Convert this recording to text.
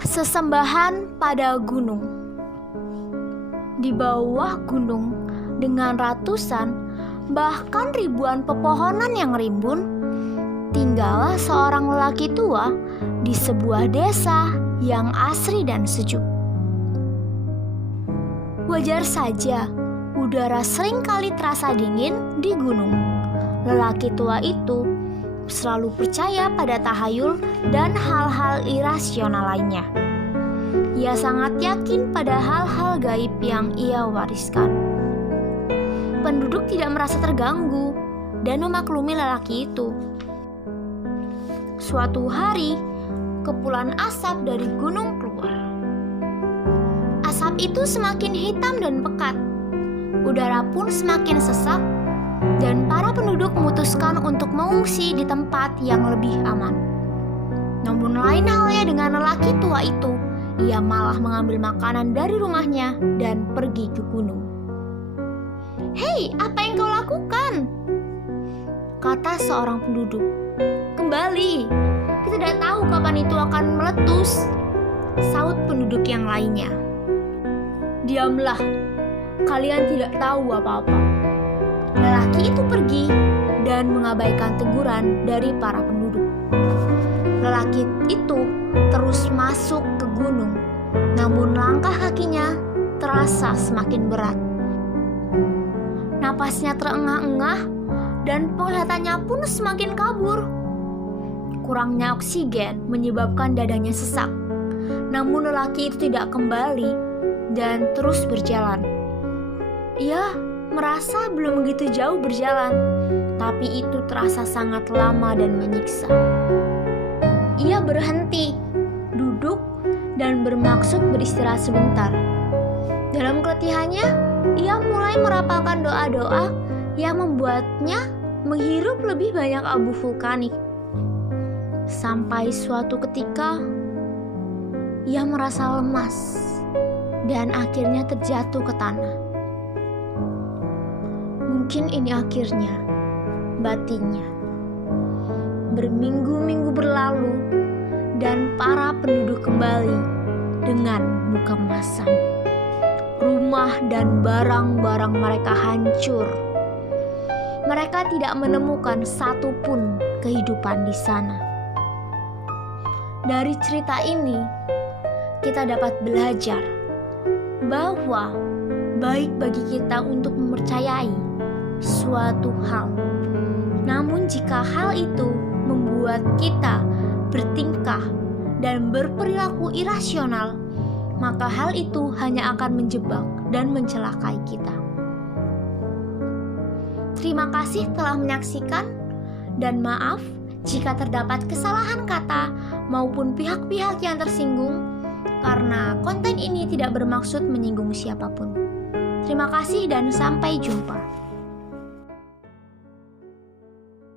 Sesembahan pada gunung. Di bawah gunung dengan ratusan, bahkan ribuan pepohonan yang rimbun, tinggallah seorang lelaki tua di sebuah desa yang asri dan sejuk. Wajar saja, udara seringkali terasa dingin di gunung. Lelaki tua itu selalu percaya pada tahayul dan hal-hal irasional lainnya. Ia sangat yakin pada hal-hal gaib yang ia wariskan. Penduduk tidak merasa terganggu dan memaklumi lelaki itu. Suatu hari, kepulan asap dari gunung keluar. Asap itu semakin hitam dan pekat. Udara pun semakin sesak, dan para penduduk memutuskan untuk mengungsi di tempat yang lebih aman. Namun lain halnya dengan lelaki tua itu, ia malah mengambil makanan dari rumahnya dan pergi ke gunung. "Hei, apa yang kau lakukan?" kata seorang penduduk. "Kembali, kita tidak tahu kapan itu akan meletus," saut penduduk yang lainnya. "Diamlah, kalian tidak tahu apa-apa." Lelaki itu pergi dan mengabaikan teguran dari para penduduk. Lelaki itu terus masuk ke gunung, namun langkah kakinya terasa semakin berat. Napasnya terengah-engah dan penglihatannya pun semakin kabur. Kurangnya oksigen menyebabkan dadanya sesak. Namun lelaki itu tidak kembali dan terus berjalan. Ia merasa belum begitu jauh berjalan, tapi itu terasa sangat lama dan menyiksa. Ia berhenti, duduk, dan bermaksud beristirahat sebentar. Dalam keletihannya, ia mulai merapalkan doa-doa yang membuatnya menghirup lebih banyak abu vulkanik. Sampai suatu ketika, ia merasa lemas dan akhirnya terjatuh ke tanah. Mungkin ini akhirnya, batinnya. Berminggu-minggu berlalu dan para penduduk kembali dengan muka masam. Rumah dan barang-barang mereka hancur. Mereka tidak menemukan satupun kehidupan di sana. Dari cerita ini, kita dapat belajar bahwa baik bagi kita untuk mempercayai suatu hal. Namun jika hal itu membuat kita bertingkah dan berperilaku irasional, maka hal itu hanya akan menjebak dan mencelakai kita. Terima kasih telah menyaksikan, dan maaf jika terdapat kesalahan kata maupun pihak-pihak yang tersinggung, karena konten ini tidak bermaksud menyinggung siapapun. Terima kasih dan sampai jumpa.